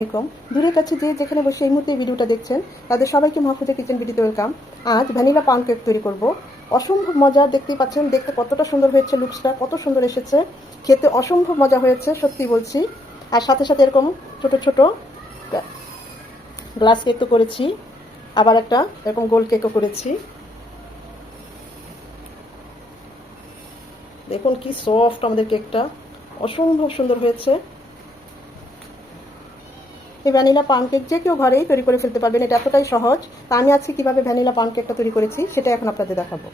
আসসালামু আলাইকুম। দূরের কাছে যে যেখানে বসে এই মুহূর্তে ভিডিওটা দেখছেন তাদের সবাইকে মাহফুজা কিচেন ভিডিওতে ওয়েলকাম। আজ ভ্যানিলা পাউন্ড কেক তৈরি করব। অসম্ভব মজা, দেখতেই পাচ্ছেন দেখতে কতটা সুন্দর হয়েছে, লুকসটা কত সুন্দর এসেছে, খেতে অসম্ভব মজা হয়েছে সত্যি বলছি। আর সাথে সাথে এরকম ছোট ছোট গ্লাস কেক তো করেছি, আবার একটা এরকম গোল কেকও করেছি। দেখুন কি সফট আমাদের কেকটা, অসম্ভব সুন্দর হয়েছে। এই ভ্যানিলা পাউন্ড কেক যে কেউ ঘরেই তৈরি করে ফেলতে পারবেন, এটা এতটাই সহজ। তা আমি আজকে কীভাবে ভ্যানিলা পাউন্ড কেকটা তৈরি করেছি সেটা এখন আপনাদের দেখাবো।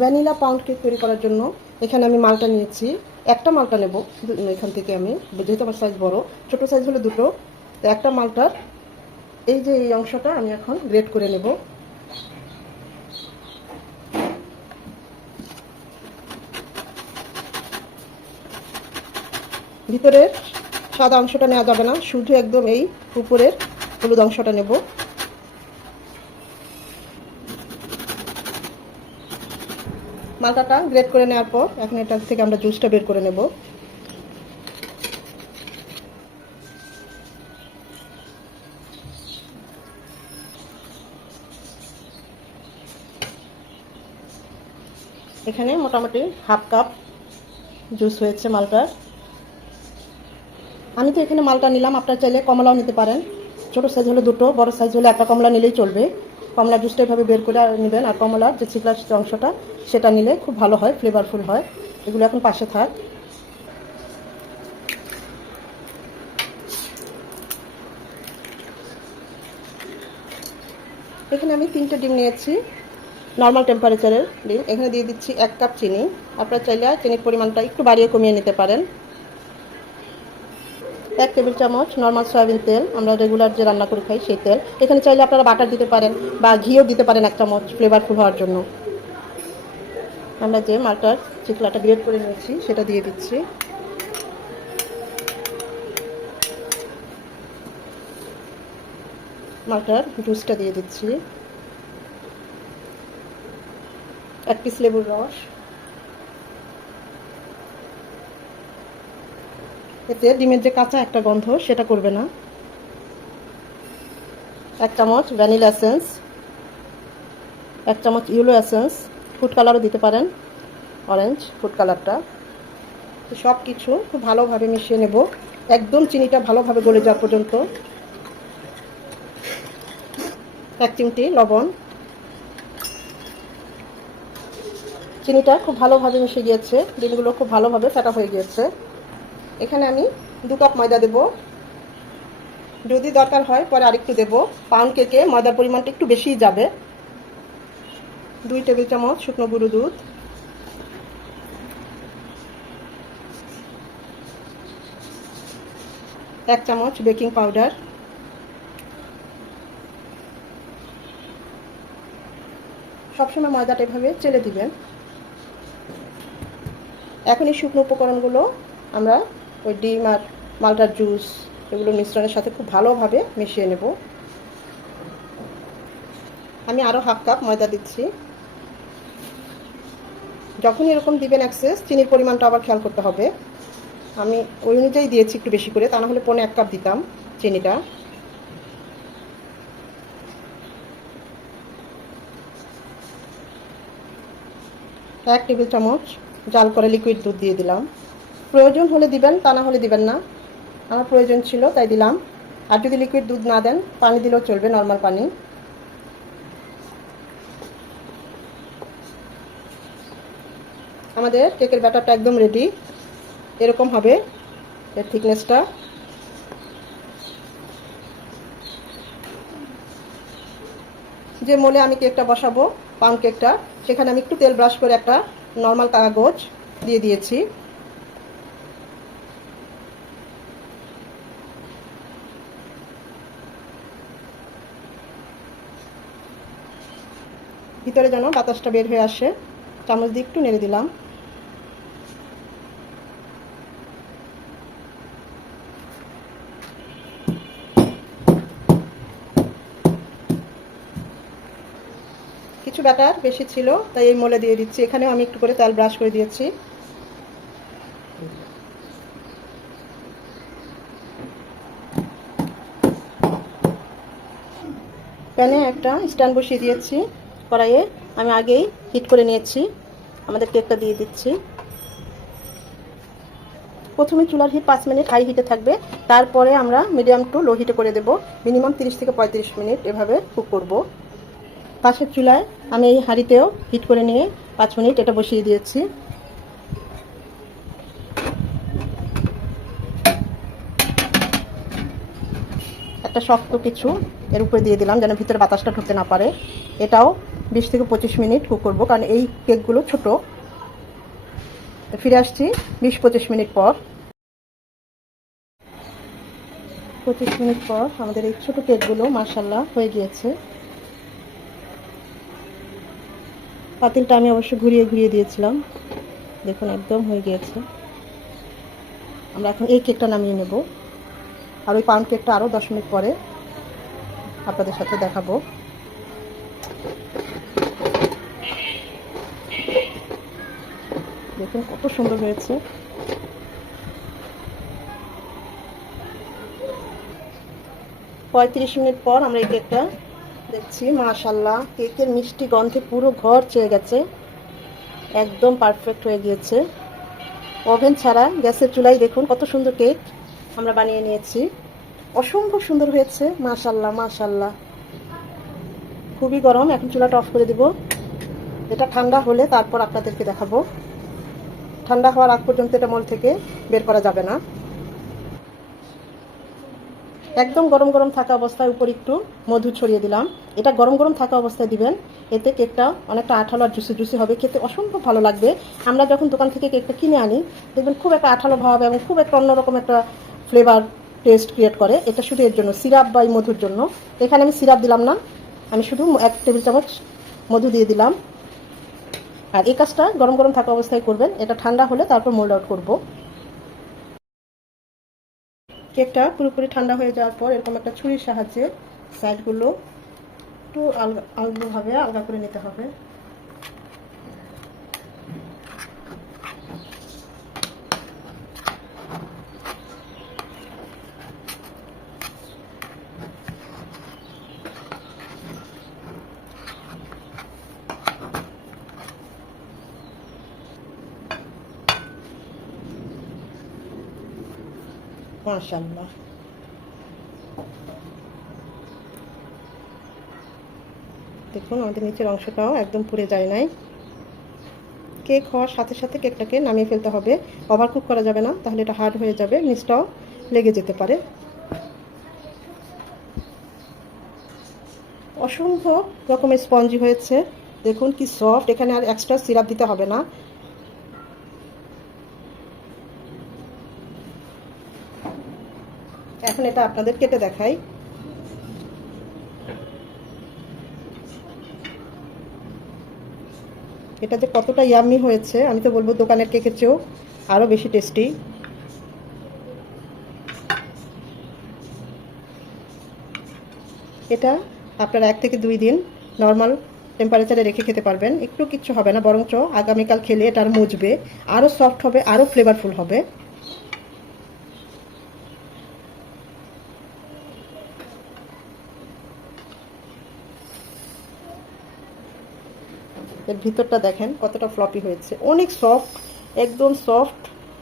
ভ্যানিলা পাউন্ড কেক তৈরি করার জন্য এখানে আমি মালটা নিয়েছি, একটা মালটা নেব। এখান থেকে আমি, যেহেতু আমার সাইজ বড়, ছোটো সাইজ হলে দুটো, তো একটা মালটার এই যে এই অংশটা আমি এখন গ্রেট করে নেব। ভিতরের সাদা অংশটা নেওয়া যাবে না, শুধু একদম এই উপরের হলুদ অংশটা নেব। মালটাটা গ্রেট করে নেওয়ার পর এখন এটা থেকে আমরা জুসটা বের করে নেব। এখানে মোটামুটি হাফ কাপ জুস হয়েছে মালটার। আমি তো এখানে মালটা নিলাম, আপনারা চাইলে কমলাও নিতে পারেন। ছোটো সাইজ হলে দুটো, বড় সাইজ হলে একটা কমলা নিলেই চলবে। কমলা জুসটা এভাবে বের করে নেবেন, আর কমলার যে ছিকলা অংশটা সেটা নিলে খুব ভালো হয়, ফ্লেভারফুল হয়। এগুলো এখন পাশে থাক। এখানে আমি 3টে ডিম নিয়েছি, নর্মাল টেম্পারেচারের ডিম। এখানে দিয়ে দিচ্ছি 1 কাপ চিনি। আপনারা চাইলে চিনির পরিমাণটা একটু বাড়িয়ে কমিয়ে নিতে পারেন। 1 টেবিল চামচ নর্মাল সয়াবিন তেল, আমরা রেগুলার যে রান্না করে খাই সেই তেল। এখানে চাইলে আপনারা বাটার দিতে পারেন বা ঘিও দিতে পারেন 1 চামচ, ফ্লেভারফুল হওয়ার জন্য। আমরা যে মালটার চিকলাটা গ্রেট করে নিয়েছি সেটা দিয়ে দিচ্ছি। মালটার জুসটা দিয়ে দিচ্ছি, 1 পিস লেবুর রস। এতে ডিমের যে কাঁচা একটা গন্ধ সেটা করবে না। 1 চামচ ভ্যানিলা এসেন্স, 1 চামচ ইয়েলো এসেন্স, ফুড কালারও দিতে পারেন, অরেঞ্জ ফুড কালারটা। সব কিছু খুব ভালোভাবে মিশিয়ে নেব, একদম চিনিটা ভালোভাবে গলে যাওয়া পর্যন্ত। 1 চিমটি লবণ। চিনিটা খুব ভালোভাবে মিশে গিয়েছে, ডিমগুলো খুব ভালোভাবে ফাটা হয়ে গিয়েছে। এখানে আমি 2 কাপ ময়দা দেব, যদি দরকার হয় পরে আরেকটু দেব। পাউন্ড কেকে ময়দার পরিমাণটা একটু বেশিই যাবে। 2 টেবিল চামচ শুকনো গুঁড়ো দুধ, 1 চামচ বেকিং পাউডার, সবসময় ময়দাটা এভাবে চেলে দিবেন। এখন এই শুকনো উপকরণগুলো আমরা ওই ডিম আর মালটার জুস এগুলো মিশ্রণের সাথে খুব ভালোভাবে মিশিয়ে নেব। আমি আরও হাফ কাপ ময়দা দিচ্ছি। যখন এরকম দিবেন অ্যাক্সেস, চিনির পরিমাণটা আবার খেয়াল করতে হবে। আমি ওই অনুযায়ী দিয়েছি একটু বেশি করে, তা না হলে 1 কাপ দিতাম চিনিটা। এক টেবিল চামচ জাল করে লিকুইড দুধ দিয়ে দিলাম। প্রয়োজন হলে দিবেন, তা না হলে দিবেন না। আমার প্রয়োজন ছিল তাই দিলাম। আর যদি লিকুইড দুধ না দেন, পানি দিলেও চলবে, নর্মাল পানি। আমাদের কেকের ব্যাটারটা একদম রেডি, এরকম হবে এর থিকনেসটা। যে মোলে আমি কেকটা বসাবো, পাউন্ড কেকটা, সেখানে আমি একটু তেল ব্রাশ করে একটা নর্মাল কাগজ দিয়ে দিয়েছি। ভিতরে যেন বাতাসটা বের হয়ে আসে, চামচ দিয়ে একটু নেড়ে দিলাম। কিছু ব্যাটার বেশি ছিল, তাই এই মোলে দিয়ে দিচ্ছি। এখানেও আমি একটু করে তেল ব্রাশ করে দিয়েছি। প্যানে একটা স্ট্যান্ড বসিয়ে দিয়েছি। কড়াইয়ে আমি আগেই হিট করে নিয়েছি। আমাদের কেকটা দিয়ে দিচ্ছি। প্রথমে চুলার হিট 5 মিনিট হাই হিটে থাকবে, তারপরে আমরা মিডিয়াম টু লো হিটে করে দেব। মিনিমাম 30 থেকে 35 মিনিট এভাবে কুক করব। পাশের চুলায় আমি এই হাঁড়িতেও হিট করে নিয়ে 5 মিনিট এটা বসিয়ে দিয়েছি। একটা শক্ত কিছু এর উপরে দিয়ে দিলাম যেন ভিতরে বাতাসটা ঢুকতে না পারে। এটাও 20 থেকে 25 মিনিট কুক করব, কারণ এই কেকগুলো ছোট। ফিরে আসছি 20-25 মিনিট পর। 25 মিনিট পর আমাদের এই ছোট কেকগুলো মাশাআল্লাহ হয়ে গিয়েছে। পাতিলটা আমি অবশ্য ঘুরিয়ে ঘুরিয়ে দিয়েছিলাম। দেখুন একদম হয়ে গিয়েছে। আমরা এখন এই কেকটা নামিয়ে নেব। আর ওই পাউন্ড কেকটা আরও 10 মিনিট পরে আপনাদের সাথে দেখাবো। দেখুন কত সুন্দর হয়েছে। পঁয়ত্রিশ মিনিট পর আমরা এই কেকটা দেখছি। মাশাআল্লাহ, কেকের মিষ্টি গন্ধে পুরো ঘর ছেয়ে গেছে। একদম পারফেক্ট হয়ে গিয়েছে। ওভেন ছাড়া গ্যাসের চুলায় দেখুন কত সুন্দর কেক আমরা বানিয়ে নিয়েছি। অসম্ভব সুন্দর হয়েছে। মাশাআল্লাহ মাশাআল্লাহ। খুবই গরম, এখন চুলাটা অফ করে দেব। এটা ঠান্ডা হলে তারপর আপনাদেরকে দেখাবো। ঠান্ডা হওয়ার আগ পর্যন্ত এটা মোল থেকে বের করা যাবে না। একদম গরম গরম থাকা অবস্থায় উপর একটু মধু ছড়িয়ে দিলাম। এটা গরম গরম থাকা অবস্থায় দিবেন, এতে কেকটা অনেকটা আঠালো আর জুসি জুসি হবে, খেতে অসম্ভব ভালো লাগবে। আমরা যখন দোকান থেকে কেকটা কিনে আনি দেখবেন খুব একটা আঠালো ভাব এবং খুব একটা অন্যরকম একটা ফ্লেভার টেস্ট ক্রিয়েট করে। এটা শুধু এর জন্য, সিরাপ বা মধুর জন্য। এখানে আমি সিরাপ দিলাম না, আমি শুধু 1 টেবিল চামচ মধু দিয়ে দিলাম। আর এই কাজটা গরম গরম থাকা অবস্থায় করবেন। এটা ঠান্ডা হলে তারপর মোল্ড আউট করব। কেকটা পুরোপুরি ঠান্ডা হয়ে যাওয়ার পর এরকম একটা ছুরির সাহায্যে সাইডগুলো একটু আলগাভাবে আলগা করে নিতে হবে। মাশাআল্লাহ, দেখুন আমাদের নিচের অংশটাও একদম পুড়ে যায় নাই। কেক হওয়ার সাথে সাথে কেকটাকে নামিয়ে ফেলতে হবে। ওভারকুক করা যাবে না, তাহলে এটা হার্ড হয়ে যাবে, নিচটাও লেগে যেতে পারে। অসম্ভব রকমের স্পঞ্জি হয়েছে। দেখুন কি সফট। এখানে আর এক্সট্রা সিরাপ দিতে হবে না। এখন এটা আপনাদের কেটে দেখাই। এটা যে কতটা ইয়াম্মি হয়েছে, আমি তো বলবো দোকানের কেকের চেয়েও আরও বেশি টেস্টি। এটা আপনারা 1 থেকে 2 দিন নর্মাল টেম্পারেচারে রেখে খেতে পারবেন। একটু কিচ্ছু হবে না, বরঞ্চ আগামীকাল খেলে এটা আর মুজবে, আরও সফট হবে, আরও ফ্লেভারফুল হবে। এর ভিতরটা দেখেন কতটা ফ্লপি হয়েছে, অনেক সফট, একদম সফট।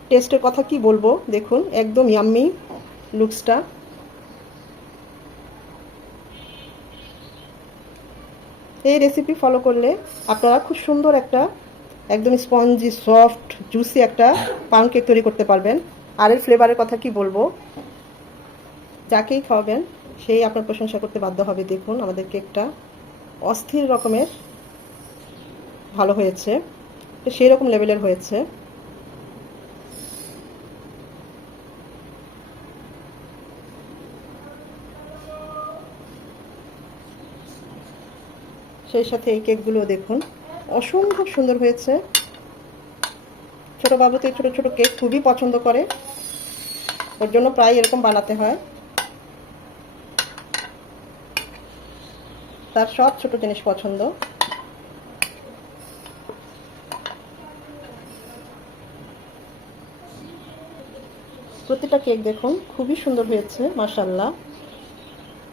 টেস্টের কথা কি বলবো, দেখুন একদম ইয়াম্মি লুকসটা। এই রেসিপি ফলো করলে আপনারা খুব সুন্দর একটা একদম স্পঞ্জি সফট জুসি একটা পাউন্ড কেক তৈরি করতে পারবেন। আর এর ফ্লেভারের কথা কি বলবো, যাকেই খাওয়াবেন সেই আপনার প্রশংসা করতে বাধ্য হবে। দেখুন আমাদের কেকটা অস্থির রকমের ভালো হয়েছে, সেই রকম লেভেলের হয়েছে। সেই সাথে এই কেকগুলো দেখুন অসম্ভব সুন্দর হয়েছে। ছোটো বাবু তো ছোটো ছোটো কেক খুবই পছন্দ করে, ওর জন্য প্রায় এরকম বানাতে হয়। তার সব ছোট জিনিস পছন্দ। প্রতিটা কেক দেখুন খুবই সুন্দর হয়েছে মাশাআল্লাহ।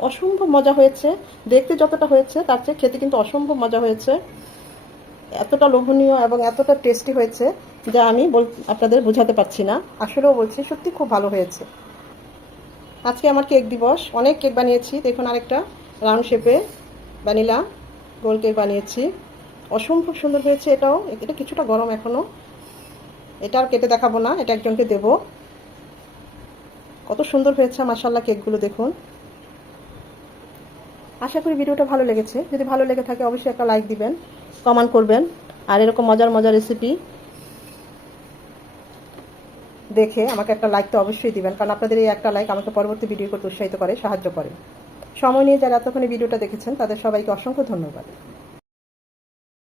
অসম্ভব মজা হয়েছে, দেখতে যতটা হয়েছে তার চেয়ে খেতে কিন্তু অসম্ভব মজা হয়েছে। এতটা লোভনীয় এবং এতটা টেস্টি হয়েছে যা আমি আপনাদের বোঝাতে পারছি না। আসলেও বলছি সত্যি খুব ভালো হয়েছে। আজকে আমার কেক দিবস, অনেক কেক বানিয়েছি। দেখুন আরেকটা রাউন্ড শেপে ভ্যানিলা গোল কেক বানিয়েছি, অসম্ভব সুন্দর হয়েছে। এটা কিছুটা গরম এখনও, এটা আর কেটে দেখাবো না, এটা একজনকে দেব। কত সুন্দর হয়েছে মাশাআল্লাহ কেকগুলো দেখুন। আশা করি ভিডিওটা ভালো লেগেছে। যদি ভালো লেগে থাকে অবশ্যই একটা লাইক দিবেন, কমেন্ট করবেন, আর এরকম মজার মজার রেসিপি দেখে আমাকে একটা লাইক তো অবশ্যই দিবেন, কারণ আপনাদের এই একটা লাইক আমাকে পরবর্তী ভিডিও করতে উৎসাহিত করে, সাহায্য করে। সময় নিয়ে যারা এতক্ষণ ভিডিওটা দেখেছেন তাদের সবাইকে অসংখ্য ধন্যবাদ।